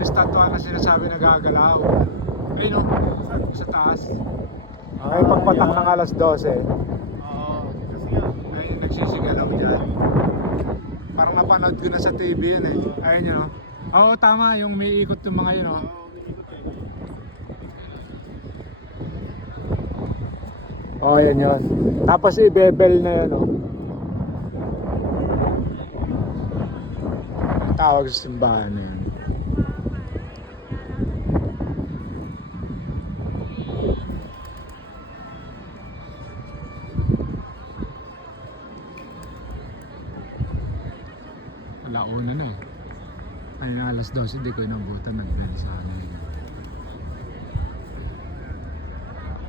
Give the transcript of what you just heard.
yung estatwa na sinasabi nagagalaw. Ayun o, sa taas. Ay pagpatak ng alas 12. Oo, kasi nga. Ayun yung nagsisigalaw dyan. Parang napanood ko na sa TV yun eh. Ayun yun o. Oo tama, yung may ikot yung mga yun o. Oh, yan yun. Tapos i-bevel na yun, oh. Tawag sa simbahan na yun. Alauna na eh. Ay, alas 12, hindi ko inabutan. Nag-densa.